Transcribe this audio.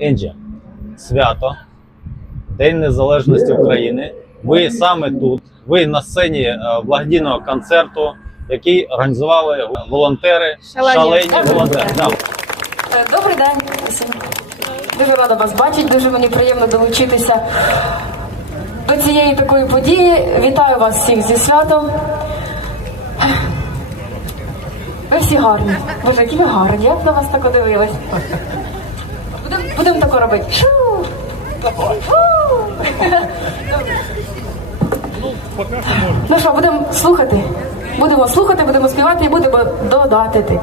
Енджі, свято, День Незалежності України. Ви саме тут, ви на сцені е, благодійного концерту, який організували волонтери, Шалені. шалені волонтери. Да. Е, Добрий день усім. Дуже рада вас бачити, дуже мені приємно долучитися до цієї такої події. Вітаю вас всіх зі святом. Ви всі гарні. Боже, які ви гарні, я б на вас так подивилась. Будемо тако робити. Шу! Ну що, будемо слухати. Будемо слухати, будемо співати і будемо додати.